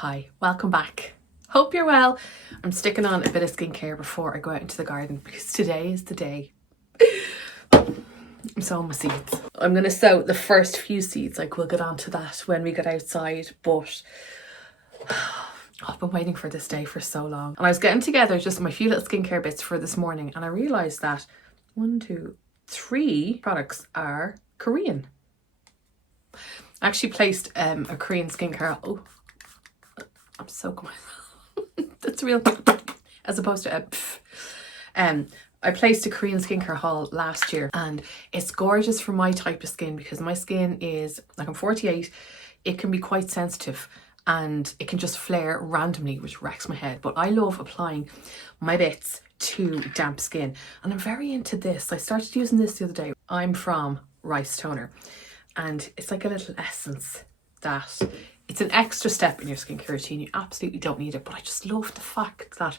Hi, welcome back. Hope you're well. I'm sticking on a bit of skincare before I go out into the garden because today is the day. I'm sowing my seeds. I'm going to sow the first few seeds, like we'll get on to that when we get outside, but I've been waiting for this day for so long. And I was getting together just my few little skincare bits for this morning and I realised that 1, 2, 3 products are Korean. I actually placed a Korean skincare. Oh, I'm so good. That's real. As opposed to I placed a Korean skincare haul last year and it's gorgeous for my type of skin because my skin is, like, I'm 48, it can be quite sensitive and it can just flare randomly, which wrecks my head. But I love applying my bits to damp skin and I'm very into this. I started using this the other day. I'm from Rice Toner and it's like a little essence that it's an extra step in your skincare routine. You absolutely don't need it, but I just love the fact that it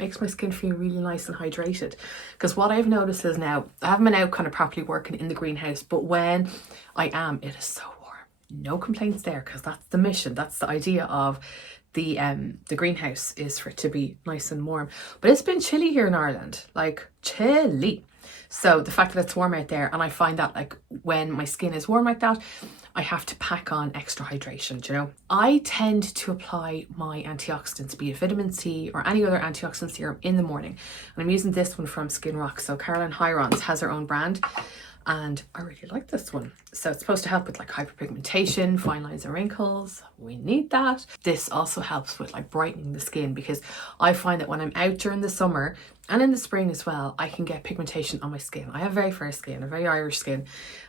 makes my skin feel really nice and hydrated. Because what I've noticed is now, I haven't been out kind of properly working in the greenhouse, but when I am, it is so warm. No complaints there, because that's the mission. That's the idea of the greenhouse, is for it to be nice and warm. But it's been chilly here in Ireland, like chilly. So the fact that it's warm out there, and I find that like when my skin is warm like that, I have to pack on extra hydration, you know. I tend to apply my antioxidants, be it vitamin C or any other antioxidant serum, in the morning. And I'm using this one from Skin Rock. So Caroline Hirons has her own brand and I really like this one. So it's supposed to help with like hyperpigmentation, fine lines and wrinkles. We need that. This also helps with like brightening the skin, because I find that when I'm out during the summer and in the spring as well, I can get pigmentation on my skin. I have very fair skin, a very Irish skin.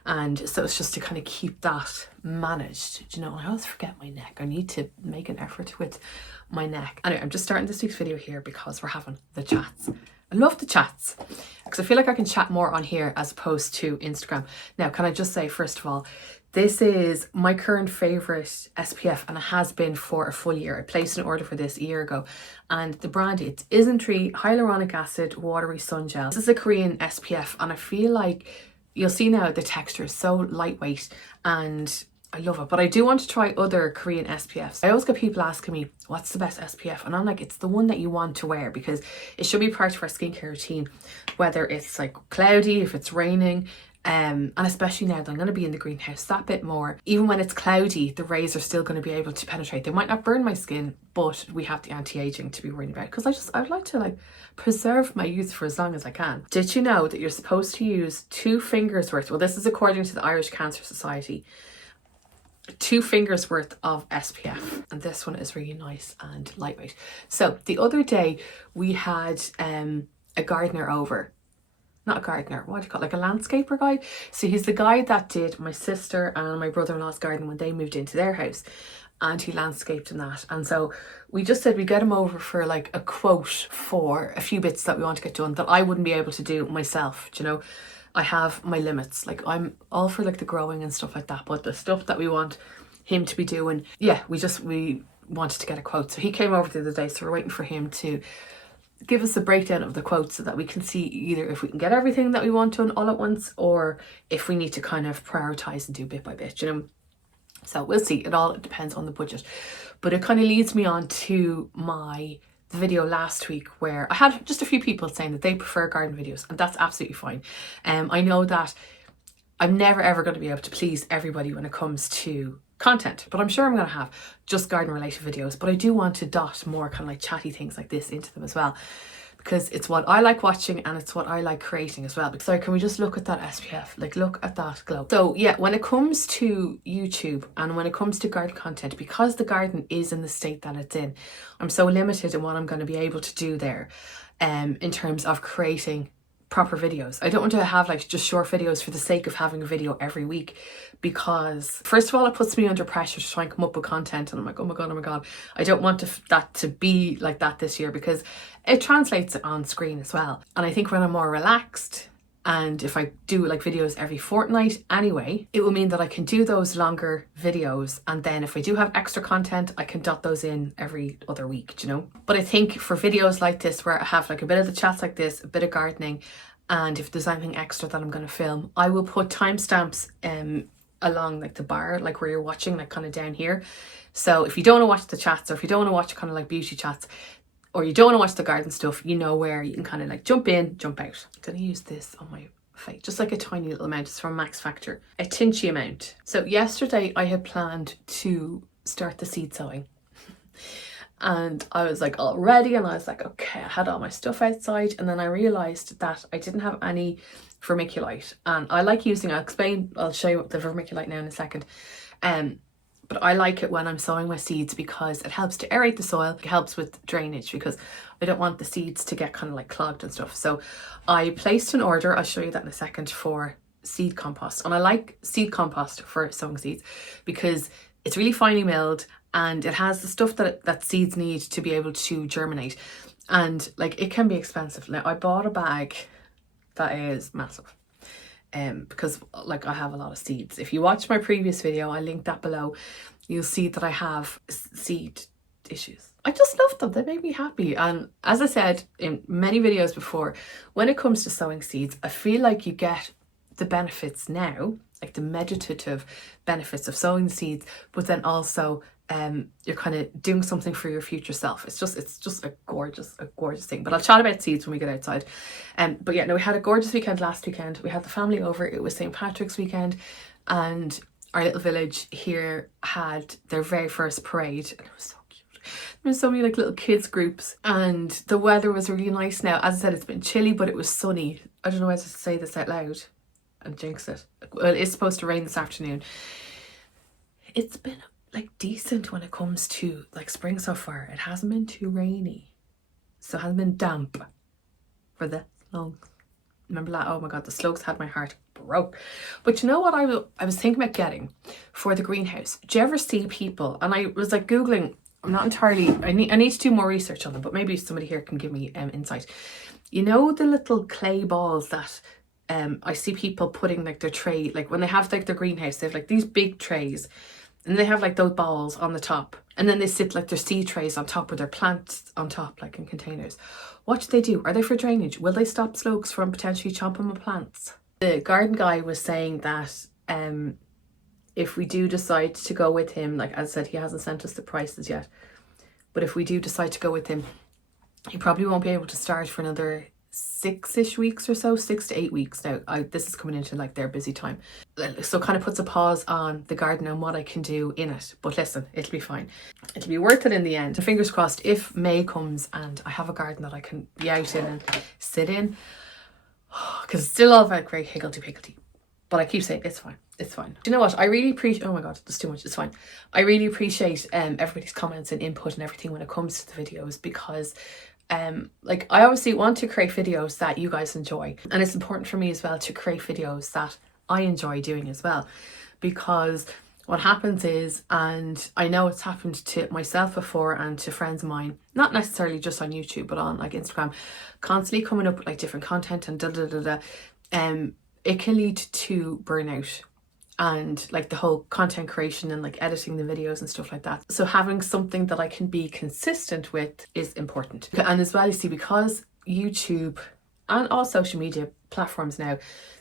And so it's just to kind of keep that managed. You know, I always forget my neck. I need to make an effort with my neck. Anyway, I'm just starting this week's video here because we're having the chats. I love the chats because I feel like I can chat more on here as opposed to Instagram. Now, can I just say, first of all, this is my current favourite SPF and it has been for a full year. I placed an order for this a year ago and the brand, it's Isntree Hyaluronic Acid Watery Sun Gel. This is a Korean SPF and I feel like you'll see now the texture is so lightweight and I love it. But I do want to try other Korean SPFs. I always get people asking me, what's the best SPF? And I'm like, it's the one that you want to wear because it should be part of our skincare routine, whether it's like cloudy, if it's raining, and especially now that I'm going to be in the greenhouse that bit more. Even when it's cloudy, the rays are still going to be able to penetrate. They might not burn my skin, but we have the anti-aging to be worried about, because I'd like to like preserve my youth for as long as I can. Did you know that you're supposed to use 2 fingers worth? Well, this is according to the Irish Cancer Society. 2 fingers worth of SPF, and this one is really nice and lightweight. So the other day we had a gardener over, not a gardener, what do you call it, like a landscaper guy. So he's the guy that did my sister and my brother-in-law's garden when they moved into their house, and he landscaped and that. And so we just said we'd get him over for like a quote for a few bits that we want to get done that I wouldn't be able to do myself, you know. I have my limits. Like, I'm all for like the growing and stuff like that, but the stuff that we want him to be doing, yeah, we wanted to get a quote. So he came over the other day, so we're waiting for him to give us a breakdown of the quotes so that we can see either if we can get everything that we want done all at once or if we need to kind of prioritize and do bit by bit, you know. So we'll see. It all depends on the budget. But it kind of leads me on to the video last week where I had just a few people saying that they prefer garden videos, and that's absolutely fine. I know that I'm never ever going to be able to please everybody when it comes to content, but I'm sure I'm going to have just garden related videos. But I do want to dot more kind of like chatty things like this into them as well, because it's what I like watching and it's what I like creating as well. So can we just look at that SPF? Like, look at that glow. So yeah, when it comes to YouTube and when it comes to garden content, because the garden is in the state that it's in, I'm so limited in what I'm going to be able to do there in terms of creating proper videos. I don't want to have like just short videos for the sake of having a video every week, because first of all it puts me under pressure to try and come up with content, and I'm like, oh my god, I don't want that to be like that this year, because it translates on screen as well. And I think when I'm more relaxed, and if I do like videos every fortnight anyway, it will mean that I can do those longer videos, and then if I do have extra content I can dot those in every other week, you know. But I think for videos like this where I have like a bit of the chats like this, a bit of gardening, and if there's anything extra that I'm going to film, I will put timestamps along like the bar, like where you're watching, like kind of down here, So if you don't want to watch the chats, or if you don't want to watch kind of like beauty chats, or you don't want to watch the garden stuff, you know where you can kind of like jump in, jump out. I'm going to use this on my face, just like a tiny little amount. It's from Max Factor, a tinchy amount. So yesterday I had planned to start the seed sowing. And I was like all ready, and I was like, okay, I had all my stuff outside, and then I realized that I didn't have any vermiculite, and I like using, I'll show you the vermiculite now in a second, but I like it when I'm sowing my seeds because it helps to aerate the soil. It helps with drainage because I don't want the seeds to get kind of like clogged and stuff. So I placed an order, I'll show you that in a second, for seed compost. And I like seed compost for sowing seeds because it's really finely milled and it has the stuff that seeds need to be able to germinate. And like, it can be expensive. Now I bought a bag that is massive. Because like I have a lot of seeds. If you watch my previous video, I linked that below, you'll see that I have seed issues. I just love them, they make me happy. And as I said in many videos before, when it comes to sowing seeds, I feel like you get the benefits now, like the meditative benefits of sowing seeds, but then also you're kind of doing something for your future self. It's just a gorgeous thing. But I'll chat about seeds when we get outside. But yeah, no, we had a gorgeous weekend last weekend. We had the family over. It was St. Patrick's weekend, and our little village here had their very first parade, and it was so cute. There was so many like little kids groups, and the weather was really nice. Now, as I said, it's been chilly, but it was sunny. I don't know whether to say this out loud and jinx it. Well, it's supposed to rain this afternoon. It's been like decent when it comes to like spring so far. It hasn't been too rainy, so it hasn't been damp for the long. Remember that? Oh my god, the slugs had my heart broke. But you know what I was thinking about getting for the greenhouse? Do you ever see people, and I was like googling, I'm not entirely, I need to do more research on them, but maybe somebody here can give me insight. You know the little clay balls that I see people putting like their tray, like when they have like their greenhouse, they have like these big trays, and they have like those balls on the top, and then they sit like their seed trays on top with their plants on top, like in containers. What do they do? Are they for drainage? Will they stop slugs from potentially chomping my plants? The garden guy was saying that if we do decide to go with him, like as I said, he hasn't sent us the prices yet, but if we do decide to go with him, he probably won't be able to start for another 6-ish weeks or so, 6 to 8 weeks. Now this is coming into like their busy time, so kind of puts a pause on the garden and what I can do in it. But listen, it'll be fine, it'll be worth it in the end. Fingers crossed, if May comes and I have a garden that I can be out in and sit in, because it's still all about great higgledy-piggledy, but I keep saying it's fine, it's fine. Do you know what, I really appreciate, oh my god, there's too much, it's fine. I really appreciate everybody's comments and input and everything when it comes to the videos, because like I obviously want to create videos that you guys enjoy, and it's important for me as well to create videos that I enjoy doing as well, because what happens is, and I know it's happened to myself before and to friends of mine, not necessarily just on YouTube but on like Instagram, constantly coming up with like different content and it can lead to burnout and like the whole content creation and like editing the videos and stuff like that. So having something that I can be consistent with is important. And as well, you see, because YouTube and all social media platforms now,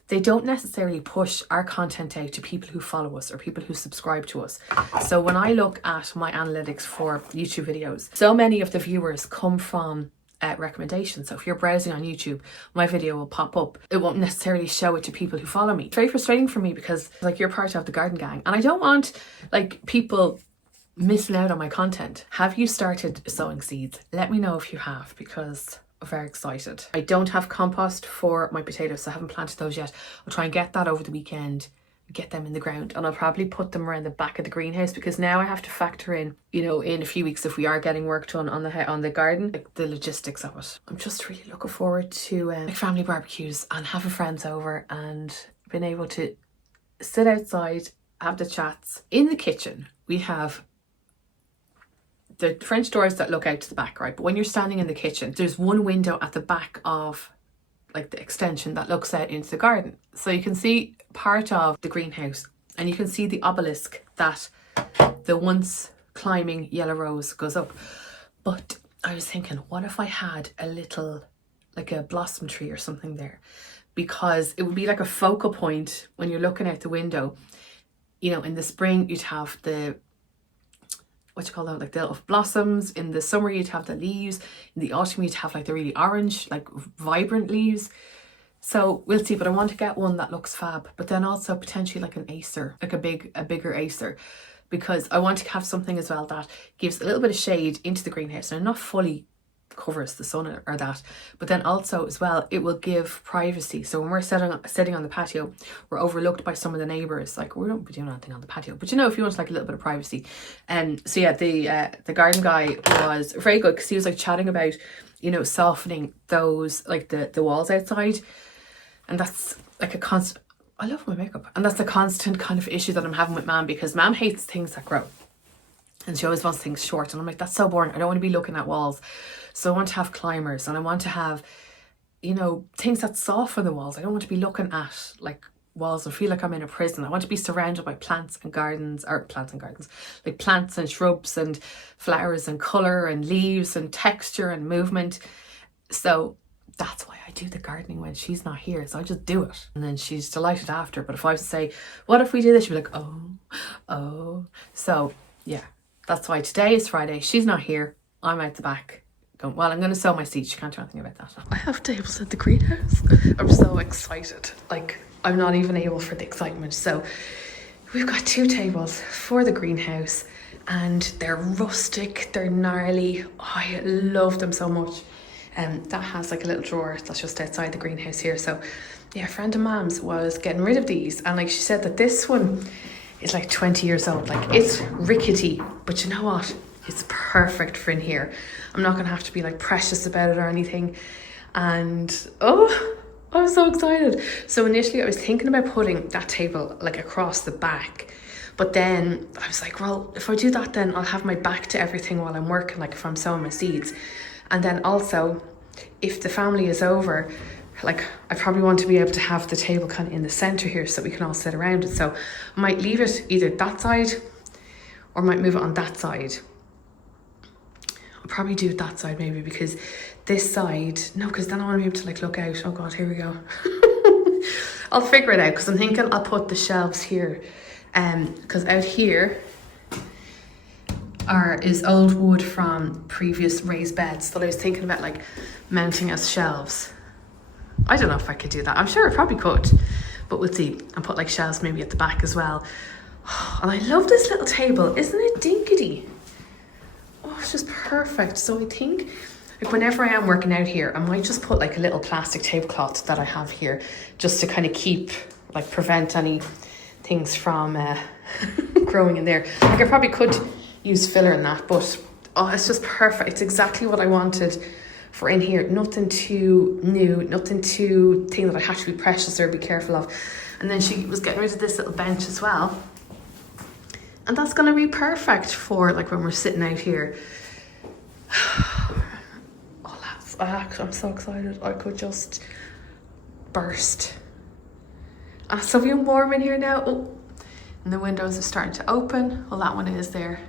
they don't necessarily push our content out to people who follow us or people who subscribe to us. So when I look at my analytics for YouTube videos, so many of the viewers come from recommendations. So if you're browsing on YouTube, my video will pop up. It won't necessarily show it to people who follow me. It's very frustrating for me because like you're part of the garden gang, and I don't want like people missing out on my content. Have you started sowing seeds? Let me know if you have, because I'm very excited. I don't have compost for my potatoes, so I haven't planted those yet. I'll try and get that over the weekend, get them in the ground, and I'll probably put them around the back of the greenhouse, because now I have to factor in, you know, in a few weeks, if we are getting work done on the garden, like the logistics of it. I'm just really looking forward to like family barbecues and having friends over and being able to sit outside, have the chats. In the kitchen we have the French doors that look out to the back, right? But when you're standing in the kitchen, there's one window at the back of like the extension that looks out into the garden, so you can see part of the greenhouse, and you can see the obelisk that the once climbing yellow rose goes up. But I was thinking, what if I had a little like a blossom tree or something there, because it would be like a focal point when you're looking out the window. You know, in the spring you'd have the what you call them, like the little blossoms. In the summer you'd have the leaves, in the autumn you'd have like the really orange, like vibrant leaves. So we'll see, but I want to get one that looks fab, but then also potentially like an acer, like a bigger acer, because I want to have something as well that gives a little bit of shade into the greenhouse and not fully covers the sun or that, but then also as well it will give privacy. So when we're sitting on the patio, we're overlooked by some of the neighbours. Like, we don't be doing anything on the patio, but you know, if you want like a little bit of privacy. And so yeah, the garden guy was very good, because he was like chatting about, you know, softening those, like the walls outside. And that's like a constant, I love my makeup, and that's a constant kind of issue that I'm having with Mam, because Mam hates things that grow and she always wants things short, and I'm like, that's so boring. I don't want to be looking at walls. So I want to have climbers, and I want to have, you know, things that soften the walls. I don't want to be looking at like walls and feel like I'm in a prison. I want to be surrounded by plants and gardens, like plants and shrubs and flowers and colour and leaves and texture and movement. So that's why I do the gardening when she's not here. So I just do it, and then she's delighted after. But if I was to say, what if we do this, she'd be like, oh. So yeah, that's why today is Friday. She's not here. I'm out the back going, well, I'm going to sow my seeds. She can't do anything about that. I have tables at the greenhouse. I'm so excited. Like, I'm not even able for the excitement. So we've got 2 tables for the greenhouse, and they're rustic, they're gnarly. Oh, I love them so much. That has like a little drawer that's just outside the greenhouse here. So yeah, a friend of Mam's was getting rid of these, and like she said that this one is like 20 years old. Like, it's rickety, but you know what? It's perfect for in here. I'm not gonna have to be like precious about it or anything. And oh, I'm so excited. So initially I was thinking about putting that table like across the back, but then I was like, well, if I do that, then I'll have my back to everything while I'm working, like if I'm sowing my seeds. And then also, if the family is over, like, I probably want to be able to have the table kind of in the center here so we can all sit around it. So I might leave it either that side or might move it on that side. I'll probably do it that side maybe, because this side, no, because then I want to be able to like look out. Oh God, here we go. I'll figure it out, because I'm thinking I'll put the shelves here, because out here is old wood from previous raised beds that I was thinking about like mounting as shelves. I don't know if I could do that. I'm sure I probably could, but we'll see. And put like shelves maybe at the back as well. And I love this little table. Isn't it dinkety? Oh, it's just perfect. So I think like whenever I am working out here, I might just put like a little plastic tablecloth that I have here, just to kind of prevent any things from growing in there. Like, I probably could use filler in that, but oh, it's just perfect. It's exactly what I wanted for in here. Nothing too new, nothing too thing that I have to be precious or be careful of. And then she was getting rid of this little bench as well, and that's going to be perfect for like when we're sitting out here. I'm so excited. I could just burst. And it's so warm in here now. Oh, and the windows are starting to open. Well, that one is there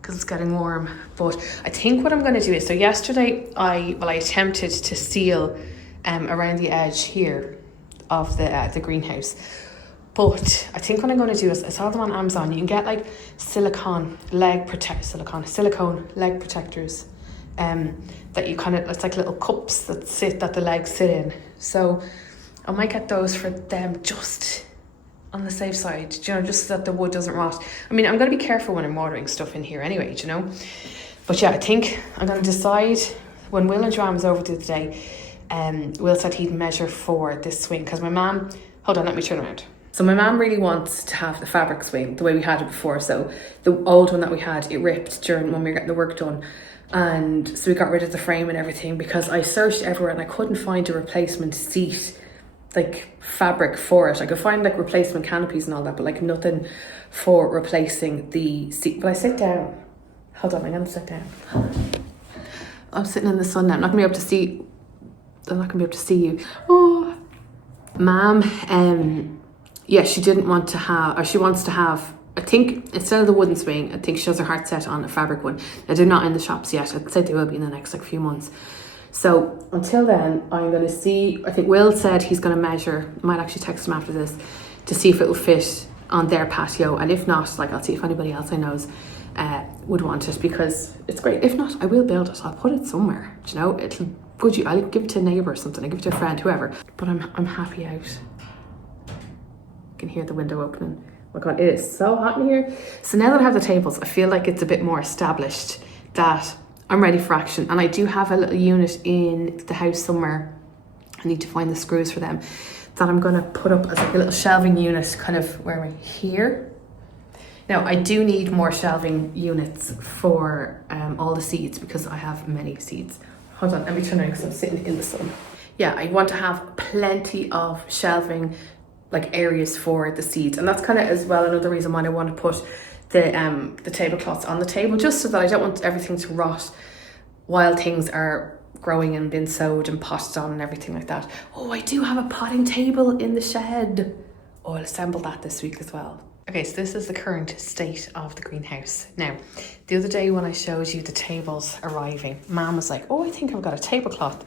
because it's getting warm. But I think what I'm going to do is, so yesterday I attempted to seal around the edge here of the greenhouse. But I think what I'm going to do is, I saw them on Amazon. You can get like silicone leg protectors that you kind of, it's like little cups that the legs sit in. So I might get those for them, just on the safe side, you know, just so that the wood doesn't rot. I mean, I'm going to be careful when I'm watering stuff in here anyway, you know. But yeah, I think I'm going to decide when Will and Joanne was over the other day. Will said he'd measure for this swing, because my mum, hold on, let me turn around. So my mum really wants to have the fabric swing the way we had it before. So the old one that we had, it ripped during when we were getting the work done. And so we got rid of the frame and everything, because I searched everywhere and I couldn't find a replacement seat, like fabric for it. I could find like replacement canopies and all that, but like nothing for replacing the seat. Will I sit down? Hold on, I'm gonna sit down. I'm sitting in the sun now. I'm not gonna be able to see. I'm not gonna be able to see you. Oh, Mom. Yeah, she didn't want to have, or she wants to have, I think instead of the wooden swing, I think she has her heart set on a fabric one. Now, they're not in the shops yet. I'd say they will be in the next like few months. So until then, I'm going to see, I think Will said he's going to measure, I might actually text him after this, to see if it will fit on their patio. And if not, like, I'll see if anybody else I know's would want it, because it's great. If not, I will build it. I'll put it somewhere. Do you know, it'll good. I'll give it to a neighbour or something. I'll give it to a friend, whoever. But I'm happy out. You can hear the window opening. Oh my god, it is so hot in here. So now that I have the tables, I feel like it's a bit more established that I'm ready for action. And I do have a little unit in the house somewhere. I need to find the screws for them, that I'm going to put up as like a little shelving unit, kind of where am I here. Now I do need more shelving units for all the seeds, because I have many seeds. Hold on, let me turn around because I'm sitting in the sun. Yeah, I want to have plenty of shelving, like areas for the seeds, and that's kind of as well another reason why I want to put the tablecloths on the table, just so that I don't want everything to rot while things are growing and been sowed and potted on and everything like that. Oh, I do have a potting table in the shed. Oh, I'll assemble that this week as well. Okay, so this is the current state of the greenhouse. Now, the other day when I showed you the tables arriving, Mum was like, oh, I think I've got a tablecloth.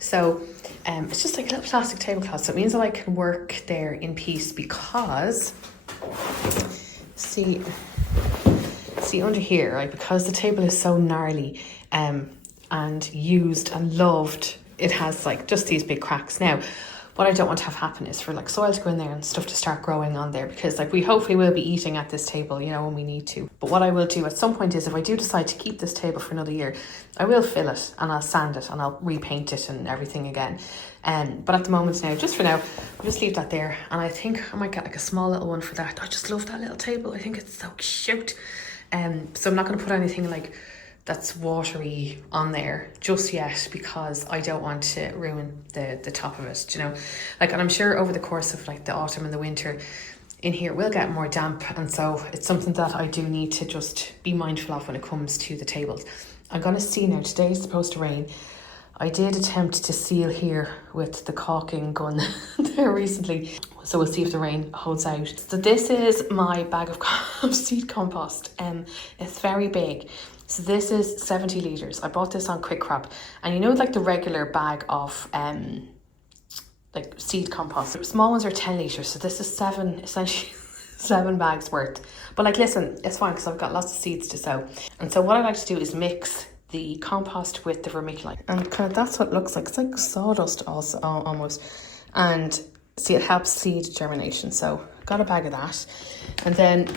So it's just like a little plastic tablecloth. So it means that I can work there in peace, because see under here, right, because the table is so gnarly and used and loved, it has like just these big cracks. Now, what I don't want to have happen is for like soil to go in there and stuff to start growing on there, because like we hopefully will be eating at this table, you know, when we need to. But what I will do at some point is, if I do decide to keep this table for another year, I will fill it and I'll sand it and I'll repaint it and everything again. But at the moment now, just for now, I'll just leave that there. And I think I might get like a small little one for that. I just love that little table. I think it's so cute. So I'm not going to put anything like that's watery on there just yet, because I don't want to ruin the top of it, you know. Like, and I'm sure over the course of like the autumn and the winter in here will get more damp, and so it's something that I do need to just be mindful of when it comes to the tables. I'm gonna see now, today is supposed to rain. I did attempt to seal here with the caulking gun there recently, so we'll see if the rain holds out. So this is my bag of seed compost. It's very big. So this is 70 litres. I bought this on Quick Crop. And you know, like the regular bag of like seed compost, the small ones are 10 litres. So this is essentially 7 bags worth. But like, listen, it's fine because I've got lots of seeds to sow. And so what I like to do is mix the compost with the vermiculite. And kind of that's what it looks like. It's like sawdust also, almost. And see, it helps seed germination. So got a bag of that. And then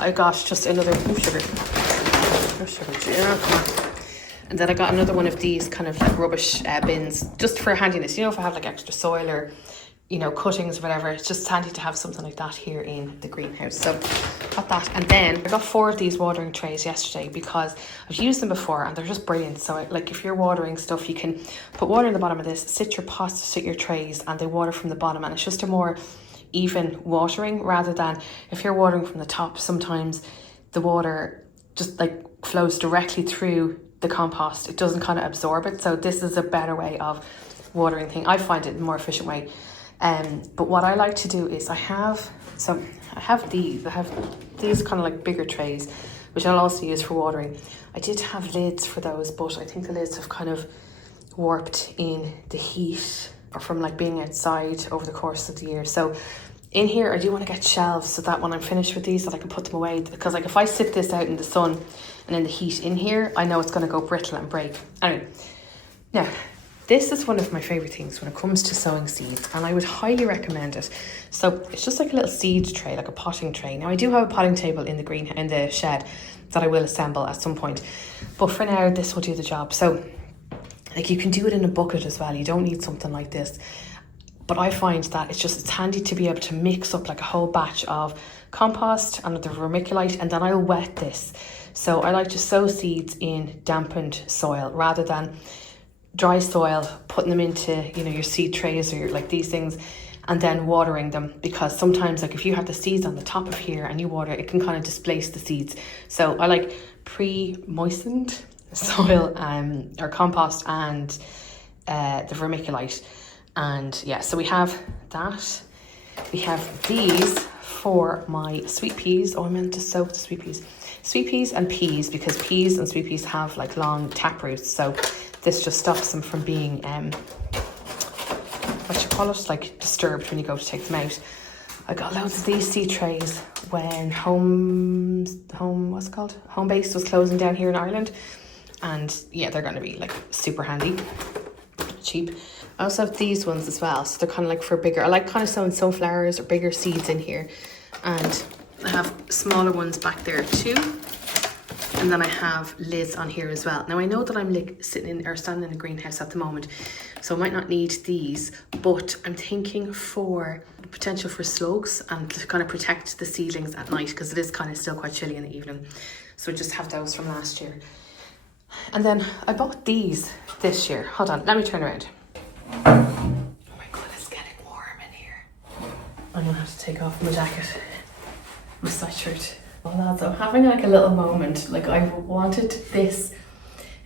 I got just another sugar. And then I got another one of these kind of like rubbish bins, just for handiness. You know, if I have like extra soil or, you know, cuttings or whatever, it's just handy to have something like that here in the greenhouse. So got that. And then I got 4 of these watering trays yesterday, because I've used them before and they're just brilliant. So like if you're watering stuff, you can put water in the bottom of this, sit your pots, sit your trays, and they water from the bottom, and it's just a more even watering, rather than if you're watering from the top, sometimes the water just like flows directly through the compost. It doesn't kind of absorb it. So this is a better way of watering thing. I find it a more efficient way. But what I like to do is I have these kind of like bigger trays, which I'll also use for watering. I did have lids for those, but I think the lids have kind of warped in the heat or from like being outside over the course of the year. So in here, I do want to get shelves so that when I'm finished with these, that I can put them away. Because like if I sit this out in the sun and in the heat in here, I know it's going to go brittle and break. Anyway, now this is one of my favorite things when it comes to sowing seeds, and I would highly recommend it. So it's just like a little seed tray, like a potting tray. Now I do have a potting table in the shed that I will assemble at some point, but for now this will do the job. So like you can do it in a bucket as well. You don't need something like this. But I find that it's handy to be able to mix up like a whole batch of compost and the vermiculite, and then I'll wet this. So I like to sow seeds in dampened soil rather than dry soil, putting them into, you know, your seed trays or your, like these things, and then watering them, because sometimes like if you have the seeds on the top of here and you water, it can kind of displace the seeds. So I like pre-moistened soil or compost and the vermiculite. And yeah, so we have that. We have these for my sweet peas. Oh, I meant to soak the sweet peas. Sweet peas and peas, because peas and sweet peas have like long tap roots. So this just stops them from being, what you call it, like disturbed when you go to take them out. I got loads of these seed trays when Home Base was closing down here in Ireland. And yeah, they're going to be like super handy, cheap. I also have these ones as well, so they're kind of like for bigger. I like kind of sowing sunflowers or bigger seeds in here. And I have smaller ones back there too. And then I have lids on here as well. Now I know that I'm like sitting in or standing in a greenhouse at the moment, so I might not need these, but I'm thinking for the potential for slugs and to kind of protect the seedlings at night, because it is kind of still quite chilly in the evening. So I just have those from last year. And then I bought these this year. Hold on, let me turn around. Oh my God, it's getting warm in here. I'm gonna have to take off my jacket, my sweatshirt. Well, lads, I'm having like a little moment. Like I've wanted this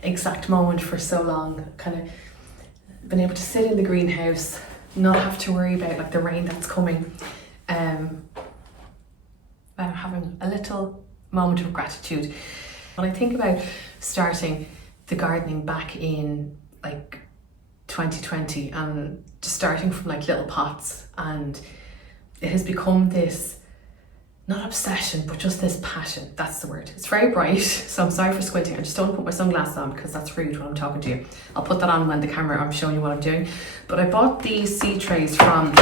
exact moment for so long. Kind of been able to sit in the greenhouse, not have to worry about like the rain that's coming. I'm having a little moment of gratitude. When I think about starting the gardening back in like 2020 and just starting from like little pots, and it has become this, not obsession, but just this passion. That's the word. It's very bright, so I'm sorry for squinting. I just don't want to put my sunglasses on because that's rude when I'm talking to you. I'll put that on when the camera, I'm showing you what I'm doing. But I bought these seed trays from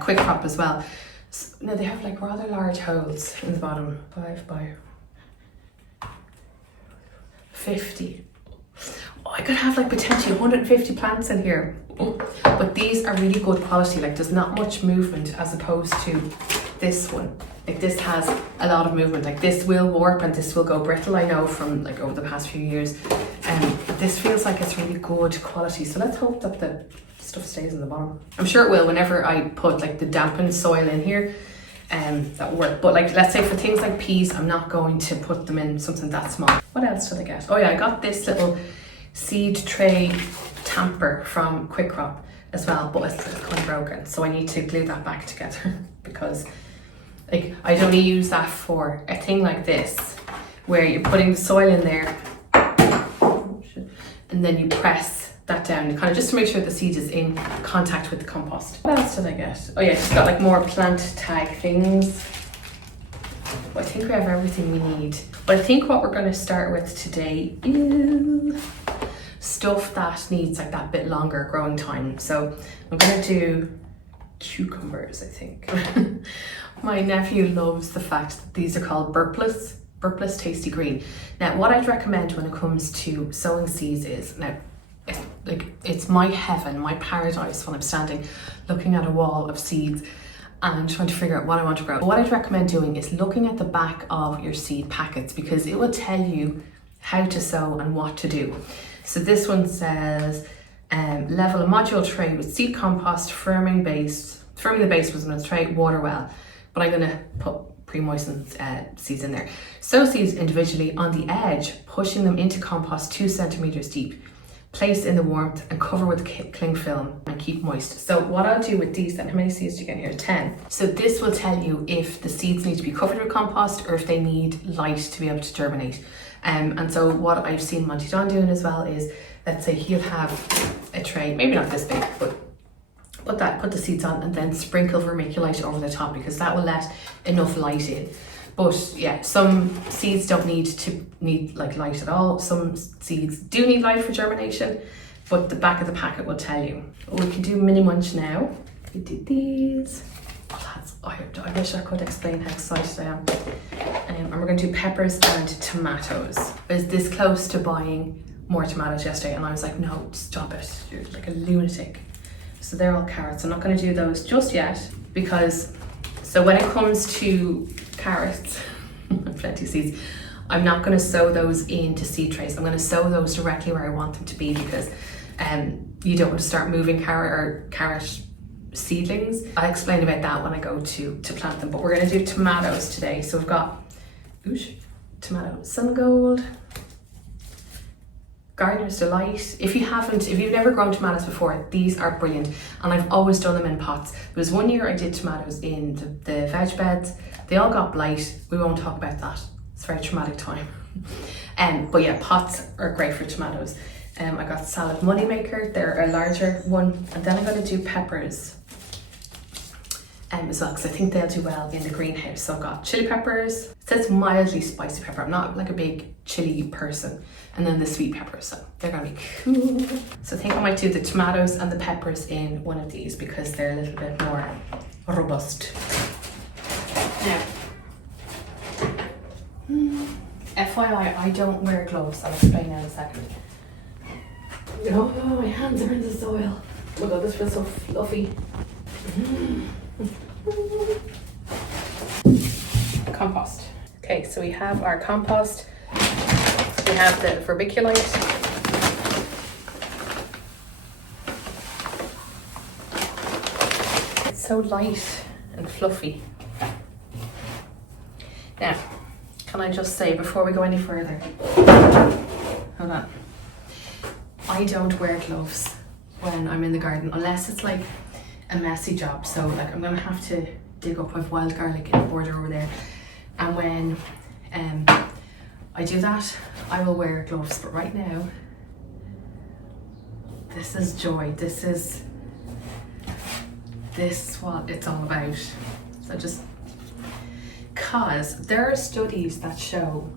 Quick Crop as well. So, now they have like rather large holes in the bottom, 5 by 50. Oh, I could have like potentially 150 plants in here. Oh, but these are really good quality. Like there's not much movement as opposed to this one. Like this has a lot of movement. Like this will warp and this will go brittle, I know from like over the past few years. But this feels like it's really good quality. So let's hope that the stuff stays in the bottom. I'm sure it will whenever I put like the dampened soil in here. That will work. But like let's say for things like peas, I'm not going to put them in something that small. What else did I get? Oh yeah, I got this little seed tray tamper from Quick Crop as well, but it's kind of broken, so I need to glue that back together because like I'd only use that for a thing like this where you're putting the soil in there and then you press that down, kind of just to make sure the seed is in contact with the compost. What else did I get? Oh yeah, just got like more plant tag things. Well, I think we have everything we need, but I think what we're going to start with today is stuff that needs like that bit longer growing time. So I'm going to do cucumbers, I think. My nephew loves the fact that these are called burpless tasty green. Now what I'd recommend when it comes to sowing seeds is, now it's my heaven, my paradise when I'm standing looking at a wall of seeds and trying to figure out what I want to grow. What I'd recommend doing is looking at the back of your seed packets, because it will tell you how to sow and what to do. So this one says level a modular tray with seed compost, firming the base was in a tray, water well. But I'm going to put pre-moistened seeds in there. Sow seeds individually on the edge, pushing them into compost 2 centimeters deep. Place in the warmth and cover with cling film and keep moist. So what I'll do with these then, how many seeds do you get here? 10. So this will tell you if the seeds need to be covered with compost or if they need light to be able to germinate. And so what I've seen Monty Don doing as well is, let's say he'll have a tray, maybe not this big, but put the seeds on and then sprinkle vermiculite over the top, because that will let enough light in. But yeah, some seeds don't need like light at all. Some seeds do need light for germination, but the back of the packet will tell you. We can do mini munch now. We did these. Oh, lads, I wish I could explain how excited I am. And we're going to do peppers and tomatoes. I was this close to buying more tomatoes yesterday and I was like, no, stop it. You're like a lunatic. So they're all carrots. I'm not going to do those just yet because, so when it comes to carrots, plenty of seeds, I'm not going to sow those into seed trays. I'm going to sow those directly where I want them to be, because you don't want to start moving carrot seedlings. I'll explain about that when I go to plant them, but we're going to do tomatoes today. So we've got tomato sun gold, Gardener's Delight. If you've never grown tomatoes before, these are brilliant, and I've always done them in pots. There was one year I did tomatoes in the veg beds. They all got blight. We won't talk about that. It's a very traumatic time. But yeah, pots are great for tomatoes. I got Salad Moneymaker. They're a larger one, and then I'm going to do peppers. as well, because I think they'll do well in the greenhouse. So I've got chili peppers. It says mildly spicy pepper. I'm not like a big chili person. And then the sweet peppers, so they're gonna be cool. So I think I might do the tomatoes and the peppers in one of these because they're a little bit more robust. Now, FYI, I don't wear gloves. I'll explain now in a second. Oh, my hands are in the soil. Oh my god, this feels so fluffy. Compost. Okay, so we have our compost. We have the vermiculite. It's so light and fluffy. Now, can I just say before we go any further, hold on. I don't wear gloves when I'm in the garden unless it's like a messy job. So like I'm gonna have to dig up with wild garlic in the border over there. And when I do that, I will wear gloves. But right now, this is joy. This is what it's all about. So just, cause there are studies that show,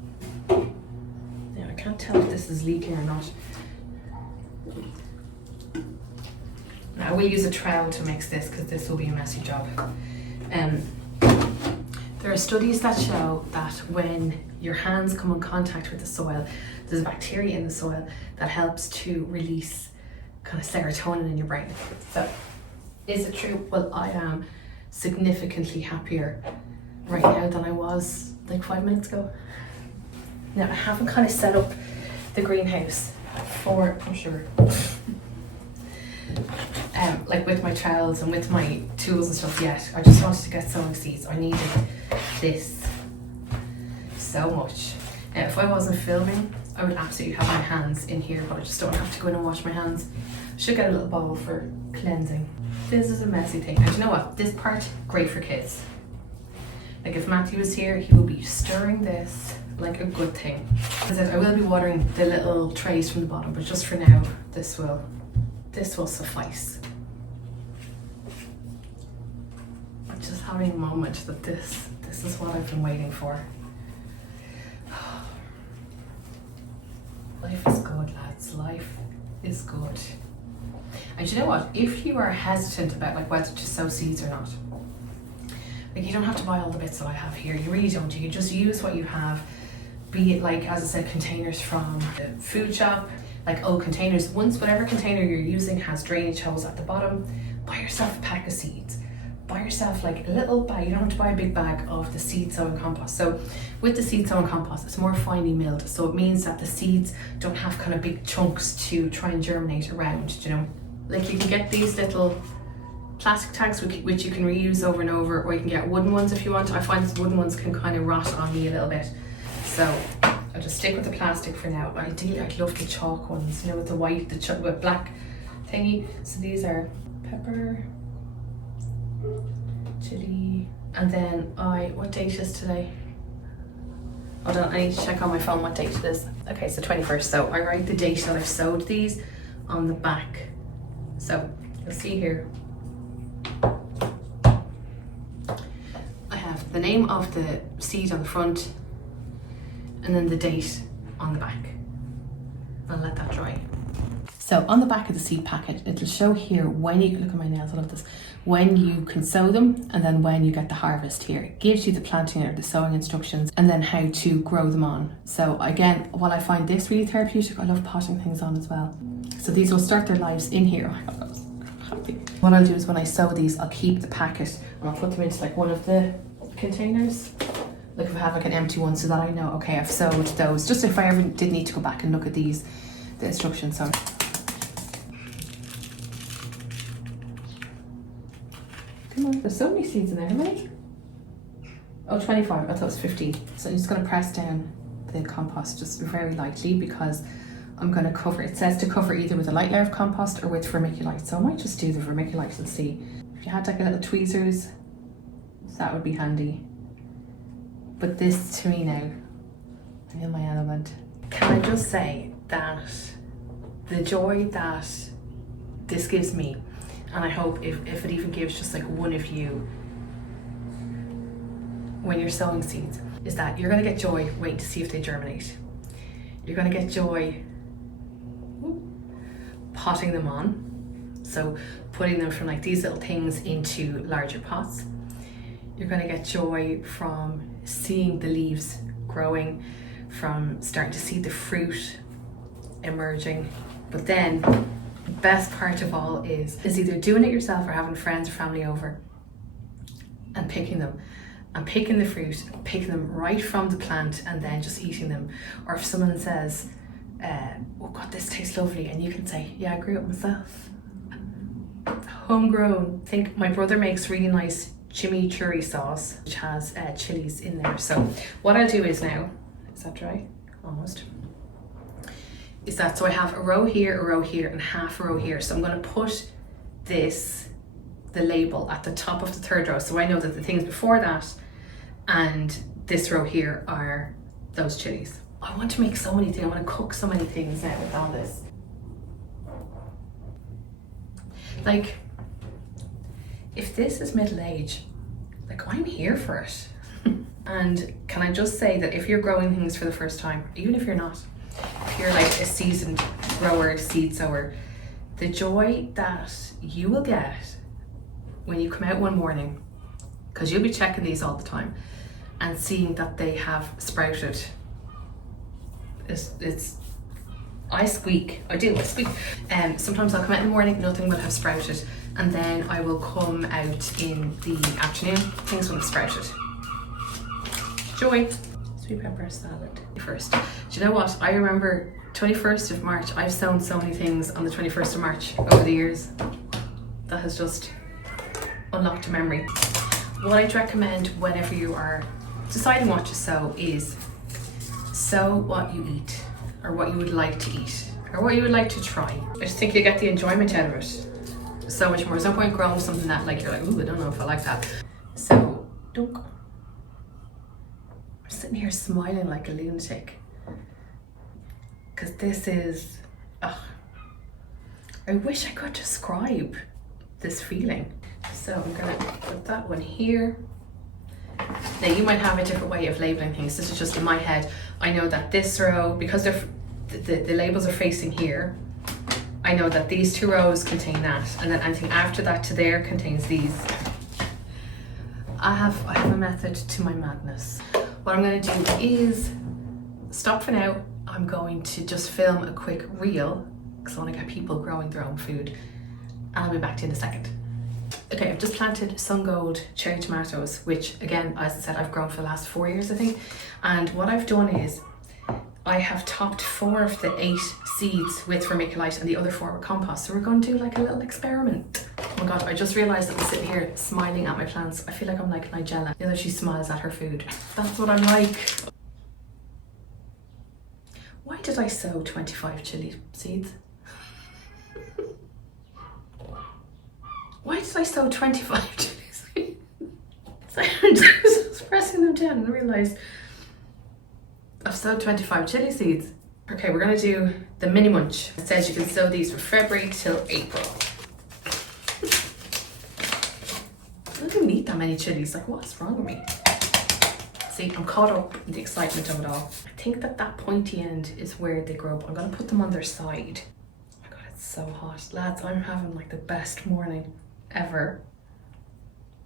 now I can't tell if this is leaking or not. Now I will use a trowel to mix this because this will be a messy job. There are studies that show that when your hands come in contact with the soil, there's bacteria in the soil that helps to release kind of serotonin in your brain. So, is it true? Well, I am significantly happier right now than I was like 5 minutes ago. Now, I haven't kind of set up the greenhouse for, I'm sure, like with my trowels and with my tools and stuff yet. I just wanted to get sowing seeds. I needed this so much. Now, if I wasn't filming, I would absolutely have my hands in here, but I just don't have to go in and wash my hands. I should get a little bowl for cleansing. This is a messy thing. And you know what? This part, great for kids. Like if Matthew was here, he would be stirring this like a good thing. As I said, I will be watering the little trays from the bottom, but just for now, this will suffice. I'm just having a moment that this is what I've been waiting for. Life is good, lads. Life is good. And you know what? If you are hesitant about like whether to sow seeds or not, like you don't have to buy all the bits that I have here. You really don't. You can just use what you have. Be it like, as I said, containers from the food shop, like old containers. Once whatever container you're using has drainage holes at the bottom, buy yourself a pack of seeds. Buy yourself like a little bag. You don't have to buy a big bag of the seed sowing compost. So with the seed sowing compost, it's more finely milled. So it means that the seeds don't have kind of big chunks to try and germinate around, you know. Like you can get these little plastic tags which you can reuse over and over, or you can get wooden ones if you want. I find the wooden ones can kind of rot on me a little bit. So I'll just stick with the plastic for now. Ideally, I'd love the chalk ones, you know, with the white, with black thingy. So these are pepper, chili, and then what date is today? Hold on, I need to check on my phone what date it is. Okay, so 21st. So I write the date that I've sowed these on the back. So you'll see here, I have the name of the seed on the front and then the date on the back. I'll let that dry. So on the back of the seed packet, it'll show here when you, look at my nails, I love this, when you can sow them and then when you get the harvest here. It gives you the planting or the sowing instructions and then how to grow them on. So again, while I find this really therapeutic, I love potting things on as well. So these will start their lives in here. Oh my God, I'm so happy. What I'll do is when I sow these, I'll keep the packet and I'll put them into like one of the containers. Like if I have like an empty one, so that I know, okay, I've sowed those. Just if I ever did need to go back and look at these, the instructions. So come on, there's so many seeds in there, how many? Oh, 25, I thought it was 15. So I'm just gonna press down the compost just very lightly because I'm gonna cover, it says to cover either with a light layer of compost or with vermiculite. So I might just do the vermiculite and see. If you had like a little tweezers, that would be handy. But this to me now, I'm in my element. Can I just say that the joy that this gives me, and I hope if it even gives just like one of you when you're sowing seeds is that you're going to get joy waiting to see if they germinate. You're going to get joy potting them on, so putting them from like these little things into larger pots. You're going to get joy from seeing the leaves growing, from starting to see the fruit emerging. But then the best part of all is either doing it yourself or having friends or family over and picking them, and picking the fruit, picking them right from the plant and then just eating them. Or if someone says, oh God, this tastes lovely, and you can say, yeah, I grew it myself. Homegrown. I think my brother makes really nice chimichurri sauce, which has chilies in there. So what I'll do is now, is that dry? Almost. Is that, so I have a row here, and half a row here. So I'm going to put this, the label, at the top of the third row. So I know that the things before that and this row here are those chilies. I want to make so many things. I want to cook so many things now with all this. Like, if this is middle age, like I'm here for it. And can I just say that if you're growing things for the first time, even if you're not, if you're like a seasoned grower, seed sower, the joy that you will get when you come out one morning, because you'll be checking these all the time, and seeing that they have sprouted, it's I squeak. I squeak. Sometimes I'll come out in the morning, nothing will have sprouted, and then I will come out in the afternoon, things will have sprouted. Joy. Sweet pepper salad first. Do you know what? I remember 21st of March. I've sown so many things on the 21st of March over the years. That has just unlocked a memory. What I'd recommend whenever you are deciding what to sow is sow what you eat, or what you would like to eat, or what you would like to try. I just think you get the enjoyment out of it so much more. There's no point growing something that like you're like, ooh, I don't know if I like that. So don't go. I'm sitting here smiling like a lunatic because this is, I wish I could describe this feeling. So I'm gonna put that one here. Now you might have a different way of labeling things. This is just in my head. I know that this row, because the labels are facing here, I know that these two rows contain that, and then anything after that to there contains these. I have a method to my madness. What I'm going to do is stop for now. I'm going to just film a quick reel because I want to get people growing their own food, and I'll be back to you in a second. Okay, I've just planted Sun Gold cherry tomatoes, which again, as I said, I've grown for the last 4 years, I think. And what I've done is I have topped 4 of the 8 seeds with vermiculite and the other 4 with compost. So we're going to do like a little experiment. Oh my God, I just realized that I'm sitting here smiling at my plants. I feel like I'm like Nigella. You know, she smiles at her food. That's what I'm like. Why did I sow 25 chili seeds? Why did I sow 25 chili seeds? So I'm just pressing them down and realised I've sowed 25 chili seeds. Okay, we're gonna do the mini munch. It says you can sow these from February till April. I don't even eat that many chilies. Like, what's wrong with me? See, I'm caught up in the excitement of it all. I think that pointy end is where they grow up. I'm gonna put them on their side. Oh my God, it's so hot. Lads, I'm having like the best morning ever.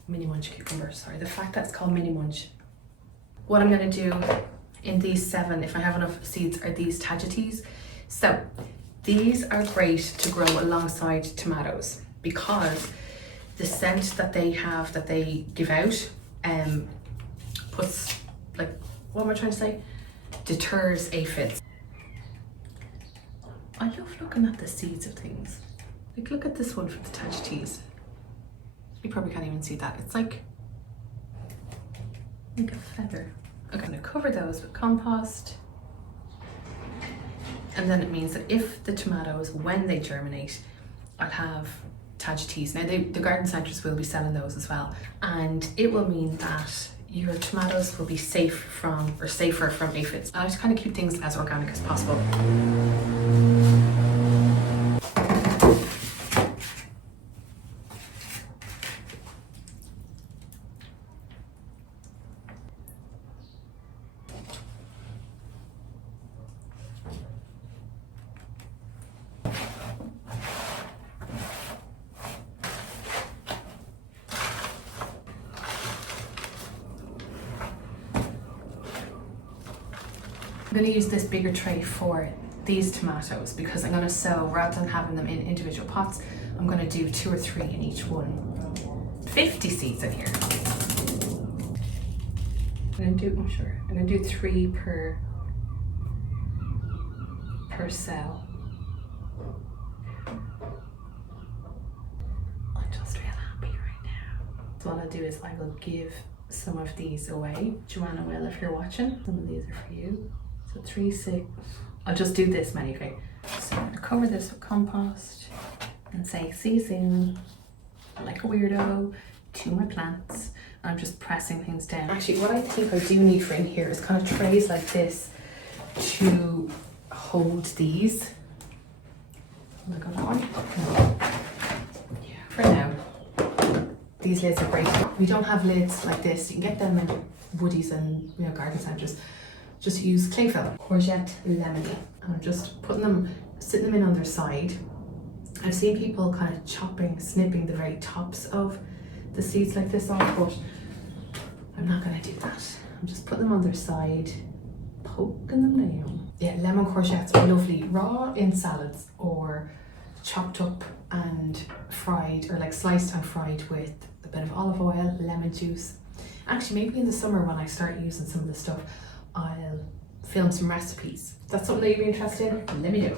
Mini munch cucumber, sorry. The fact that it's called mini munch. What I'm gonna do in these 7, if I have enough seeds, are these tagetes. So these are great to grow alongside tomatoes because the scent that they have, that they give out, puts, like, what am I trying to say? Deters aphids. I love looking at the seeds of things. Like, look at this one from the tagetes. You probably can't even see that. It's like a feather. Okay, I'm gonna cover those with compost. And then it means that if the tomatoes, when they germinate, I'll have tagetes. Now the garden centres will be selling those as well. And it will mean that your tomatoes will be safe from, or safer from aphids. I like to kind of keep things as organic as possible. I'm going to use this bigger tray for these tomatoes because I'm going to sow, rather than having them in individual pots, I'm going to do 2 or 3 in each one. 50 seeds in here. I'm going to do 3 per cell. I'm just real happy right now. So what I'll do is I will give some of these away. Joanna will, if you're watching. Some of these are for you. So 3, 6. I'll just do this many, okay? So I'm gonna cover this with compost and say, see you soon, like a weirdo, to my plants. I'm just pressing things down. Actually, what I think I do need for in here is kind of trays like this to hold these. Am I going that one? No. Yeah, for now. These lids are great. We don't have lids like this. You can get them in Woodies and garden centres. Just use clay fill, courgette, lemony. And I'm just putting them, sitting them in on their side. I've seen people kind of snipping the very tops of the seeds like this off, but I'm not gonna do that. I'm just putting them on their side, poking them down. Yeah, lemon courgettes are lovely raw in salads or chopped up and fried, or like sliced and fried with a bit of olive oil, lemon juice. Actually, maybe in the summer when I start using some of this stuff, I'll film some recipes. If that's something that you'd be interested in, let me know.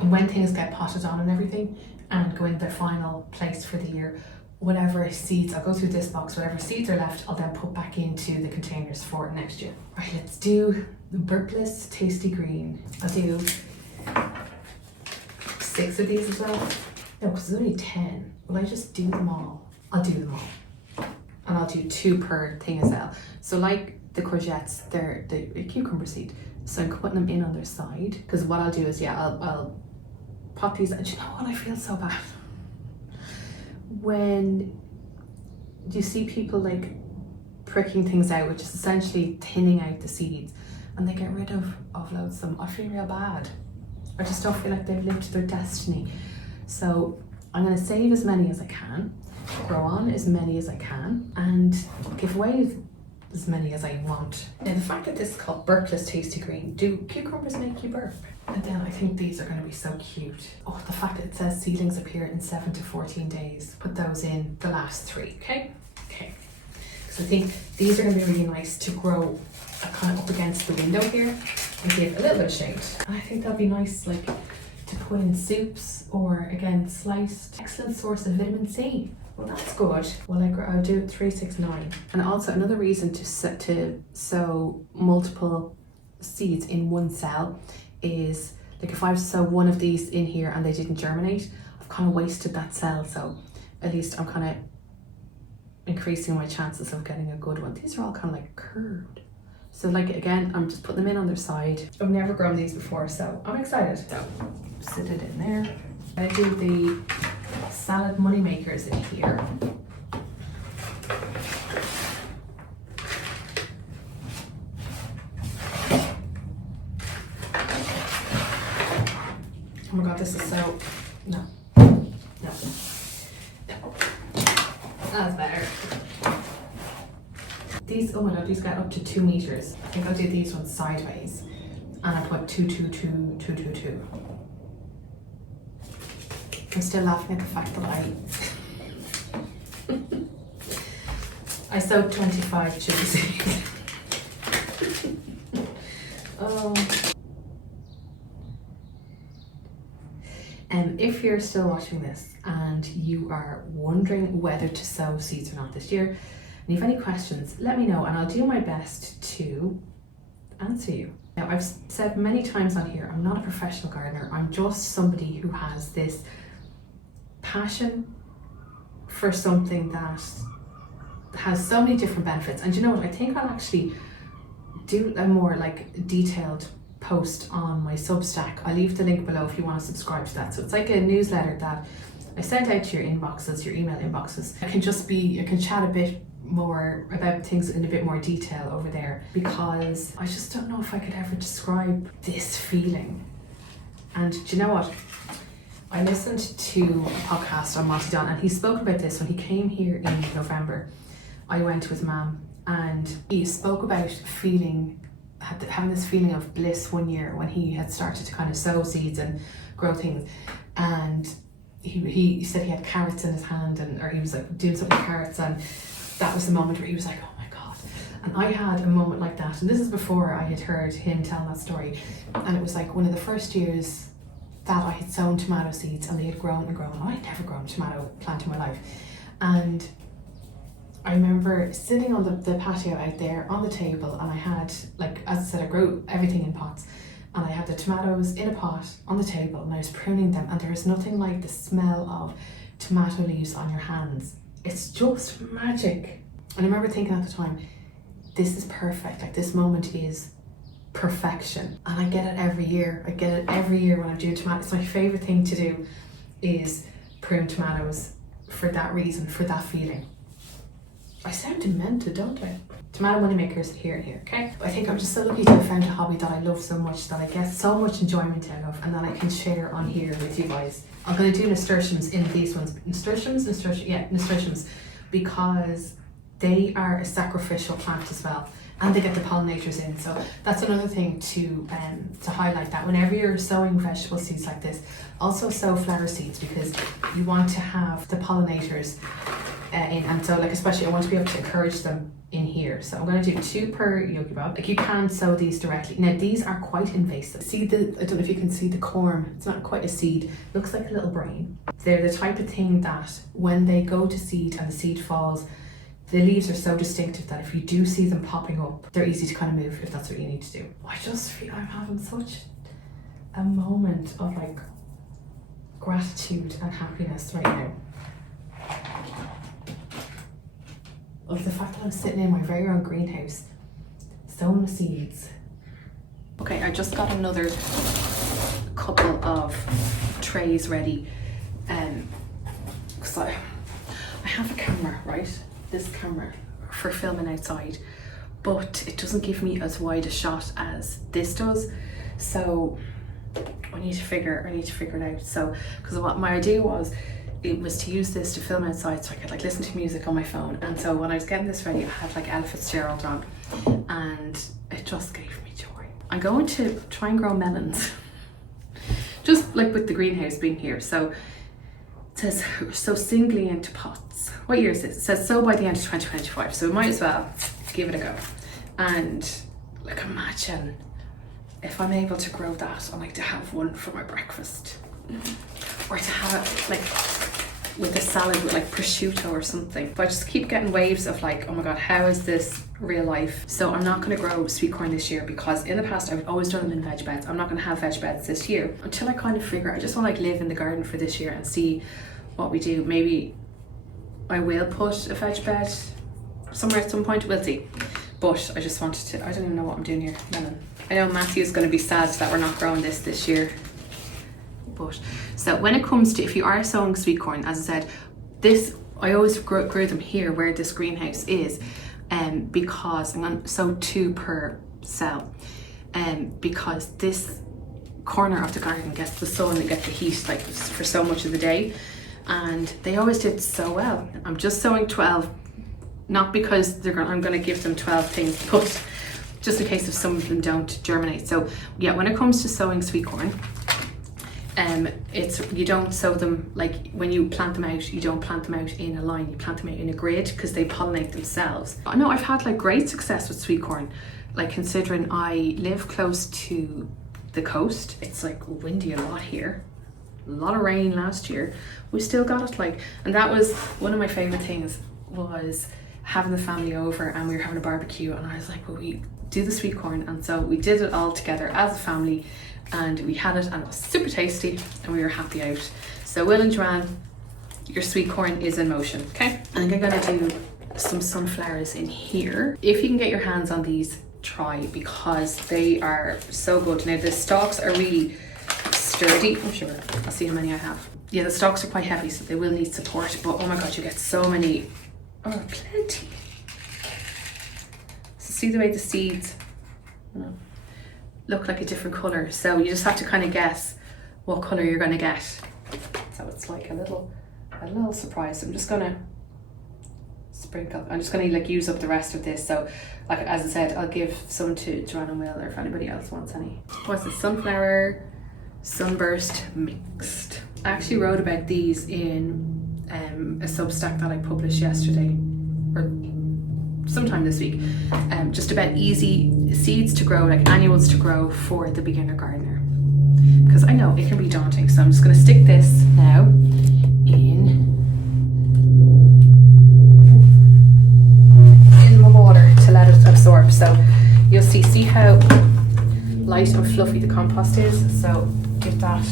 And when things get potted on and everything and go in their final place for the year, whatever seeds, I'll go through this box, whatever seeds are left, I'll then put back into the containers for next year. Right, let's do the Burpless Tasty Green. I'll do 6 of these as well. No, because there's only 10. Will I just do them all? I'll do them all. And I'll do 2 per thing as well. So like the courgettes, they're the cucumber seed. So I'm putting them in on their side. Because what I'll do is, yeah, I'll pop these. And you know what? I feel so bad. When you see people like pricking things out, which is essentially thinning out the seeds, and they get rid of loads of them, I feel real bad. I just don't feel like they've lived to their destiny. So I'm going to save as many as I can, grow on as many as I can, and give away as many as I want. Now the fact that this is called Burpless Tasty Green, do cucumbers make you burp? And then I think these are going to be so cute. Oh, the fact that it says seedlings appear in 7 to 14 days. Put those in the last 3, okay? Okay. So I think these are going to be really nice to grow kind of up against the window here and give a little bit of shade. And I think that'll be nice like to put in soups or again sliced. Excellent source of vitamin C. Well, that's good. Well, I'll do 3, 6, 9. And also another reason to sow multiple seeds in one cell is like if I was to sow one of these in here and they didn't germinate, I've kind of wasted that cell. So at least I'm kind of increasing my chances of getting a good one. These are all kind of like curved. So like again, I'm just putting them in on their side. I've never grown these before, so I'm excited. So sit it in there. I do the salad money makers in here. Oh my god, this is so, no. That's better. These, oh my god, these got up to 2 meters. I think I'll do these ones sideways. And I put 2, 2, 2, 2, 2, 2. I'm still laughing at the fact that I sewed 25 chili seeds. Oh. If you're still watching this and you are wondering whether to sow seeds or not this year, and you have any questions, let me know and I'll do my best to answer you. Now, I've said many times on here, I'm not a professional gardener. I'm just somebody who has this passion for something that has so many different benefits. And you know what? I think I'll actually do a more like detailed post on my Substack. I'll leave the link below if you want to subscribe to that. So it's like a newsletter that I send out to your inboxes, your email inboxes. I can chat a bit more about things in a bit more detail over there, because I just don't know if I could ever describe this feeling. And do you know what? I listened to a podcast on Monty Don, and he spoke about this when he came here in November. I went with Mum, and he spoke about having this feeling of bliss one year when he had started to kind of sow seeds and grow things. And he said he had carrots in his hand, or he was like doing something with carrots, and that was the moment where he was like, oh my God. And I had a moment like that, and this is before I had heard him tell that story. And it was like one of the first years that I had sown tomato seeds, and they had grown and grown. I had never grown a tomato plant in my life. And I remember sitting on the patio out there on the table, and I had, like, as I said, I grew everything in pots, and I had the tomatoes in a pot on the table, and I was pruning them, and there is nothing like the smell of tomato leaves on your hands. It's just magic. And I remember thinking at the time, this is perfect, like this moment is perfection. And I get it every year. I get it every year when I'm doing tomatoes. It's my favourite thing to do is prune tomatoes for that reason, for that feeling. I sound demented, don't I? Tomato money makers here and here, okay? I think I'm just so lucky to have found a hobby that I love so much, that I get so much enjoyment out of, and that I can share on here with you guys. I'm going to do nasturtiums in these ones. Nasturtiums, because they are a sacrificial plant as well, and they get the pollinators in. So that's another thing to highlight, that whenever you're sowing vegetable seeds like this, also sow flower seeds, because you want to have the pollinators in. And so, like, especially I want to be able to encourage them in here. So I'm going to do 2 per yogi bob. Like, you can sow these directly. Now these are quite invasive. See I don't know if you can see the corm. It's not quite a seed. It looks like a little brain. They're the type of thing that when they go to seed and the seed falls, the leaves are so distinctive that if you do see them popping up, they're easy to kind of move if that's what you need to do. I just feel I'm having such a moment of like gratitude and happiness right now. Of the fact that I'm sitting in my very own greenhouse, sowing seeds. Okay, I just got another couple of trays ready, because I have a camera, right? This camera for filming outside, but it doesn't give me as wide a shot as this does. So I need to figure it out. So, because what my idea was, it was to use this to film outside so I could like listen to music on my phone. And so when I was getting this ready, I had like Ella Fitzgerald on, and it just gave me joy. I'm going to try and grow melons, just like with the greenhouse being here. So it says sow singly into pots. What year is this? It says sow by the end of 2025. So we might as well give it a go. And like, imagine if I'm able to grow that, and like to have one for my breakfast, or to have like with a salad with like prosciutto or something. But I just keep getting waves of like, oh my God, how is this real life? So I'm not going to grow sweet corn this year, because in the past I've always done them in veg beds. I'm not going to have veg beds this year until I kind of figure, I just want to like live in the garden for this year and see what we do. Maybe I will put a veg bed somewhere at some point, we'll see. But I just wanted to, I don't even know what I'm doing here. Melon. I know Matthew's going to be sad that we're not growing this year. But so when it comes to, if you are sowing sweet corn, as I said, this, I always grew them here where this greenhouse is, because I'm going to sow 2 per cell, because this corner of the garden gets the sun and gets the heat like for so much of the day, and they always did so well. I'm just sowing 12, not because I'm going to give them 12 things, but just in case if some of them don't germinate. So yeah, when it comes to sowing sweet corn, you don't sow them, like when you plant them out, you don't plant them out in a line, you plant them out in a grid, because they pollinate themselves. I know I've had like great success with sweet corn, like considering I live close to the coast. It's like windy a lot here, a lot of rain last year. We still got it, like, and that was one of my favorite things, was having the family over and we were having a barbecue, and I was like, well, we do the sweet corn. And so we did it all together as a family, and we had it, and it was super tasty, and we were happy out. So Will and Joanne, your sweet corn is in motion. Okay, I think I'm gonna do some sunflowers in here. If you can get your hands on these, try, because they are so good. Now the stalks are really sturdy. I'm sure I'll see how many I have. Yeah, the stalks are quite heavy, so they will need support, but oh my God, you get so many, oh, plenty. So see the way the seeds look like a different color, so you just have to kind of guess what color you're going to get. So it's like a little surprise. I'm just gonna sprinkle. I'm just gonna like use up the rest of this. So like as I said, I'll give some to Joanne and Will, or if anybody else wants any. What's the sunflower sunburst mixed? I actually wrote about these in a Substack that I published yesterday or sometime this week, just about easy seeds to grow, like annuals to grow for the beginner gardener, because I know it can be daunting. So I'm just going to stick this now in my water to let it absorb. So you'll see how light and fluffy the compost is. So give that a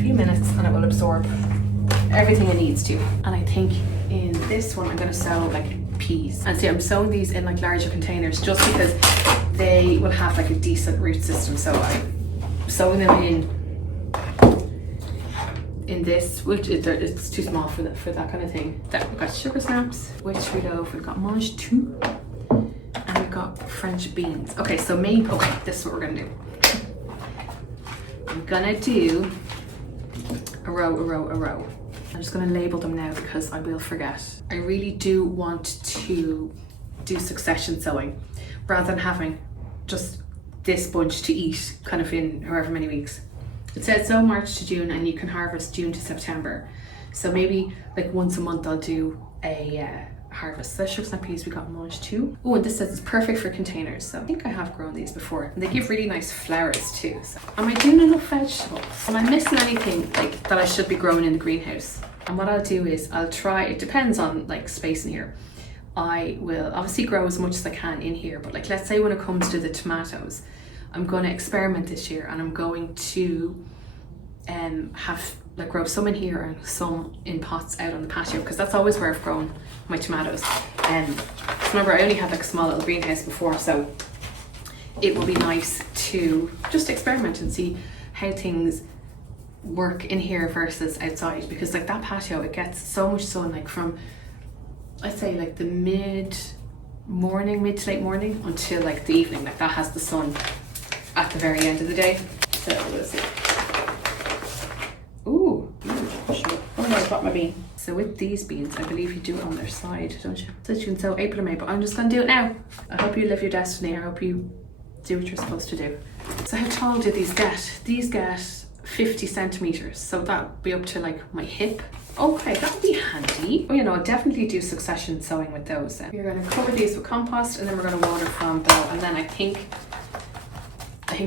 few minutes and it will absorb everything it needs to. And I think in this one I'm going to sow like peas. And see, I'm sowing these in like larger containers just because they will have like a decent root system. So I'm sowing them in this, which it's too small for that kind of thing. Then we've got sugar snaps, which we love. We've got mange tout, and we've got French beans. Okay, so this is what we're gonna do. I'm gonna do a row. I'm just going to label them now because I will forget. I really do want to do succession sowing rather than having just this bunch to eat kind of in however many weeks. It says sow March to June and you can harvest June to September. So maybe like once a month I'll do a harvest. So sugar snap peas, we got mange tout. Oh, and this says it's perfect for containers. So I think I have grown these before. And they give really nice flowers too. So am I doing enough vegetables? Am I missing anything like that I should be growing in the greenhouse? And what I'll do is I'll try, it depends on like space in here. I will obviously grow as much as I can in here, but like let's say when it comes to the tomatoes, I'm going to experiment this year and I'm going to have like grow some in here and some in pots out on the patio, because that's always where I've grown my tomatoes. Remember, I only had like a small little greenhouse before, so it will be nice to just experiment and see how things work in here versus outside, because like that patio, it gets so much sun, like from I'd say like the mid to late morning until like the evening. Like that has the sun at the very end of the day. So we'll see. Ooh, sure. Oh no, I got my bean. So with these beans, I believe you do it on their side, don't you? So you can sow April and May, but I'm just gonna do it now. I hope you live your destiny. I hope you do what you're supposed to do. So how tall do these get? These get 50 centimeters. So that would be up to like my hip. Okay, that would be handy. Oh, you know, I'll definitely do succession sowing with those then. We're gonna cover these with compost and then we're gonna water from below. And then I think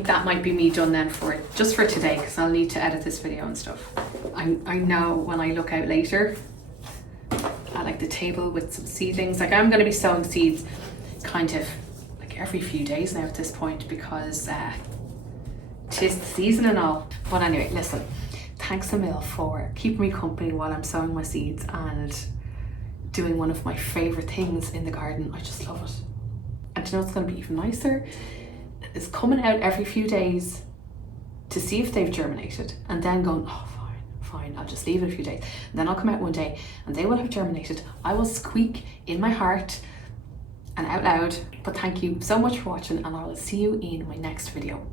that might be me done then for it, just for today, because I'll need to edit this video and stuff. I know when I look out later at like the table with some seedlings, like I'm going to be sowing seeds kind of like every few days now at this point, because 'tis the season and all. But anyway, listen, thanks a mil for keeping me company while I'm sowing my seeds and doing one of my favorite things in the garden. I just love it. And you know what's going to be even nicer? Is coming out every few days to see if they've germinated and then going, oh fine, I'll just leave it a few days. And then I'll come out one day and they will have germinated. I will squeak in my heart and out loud. But thank you so much for watching, and I will see you in my next video.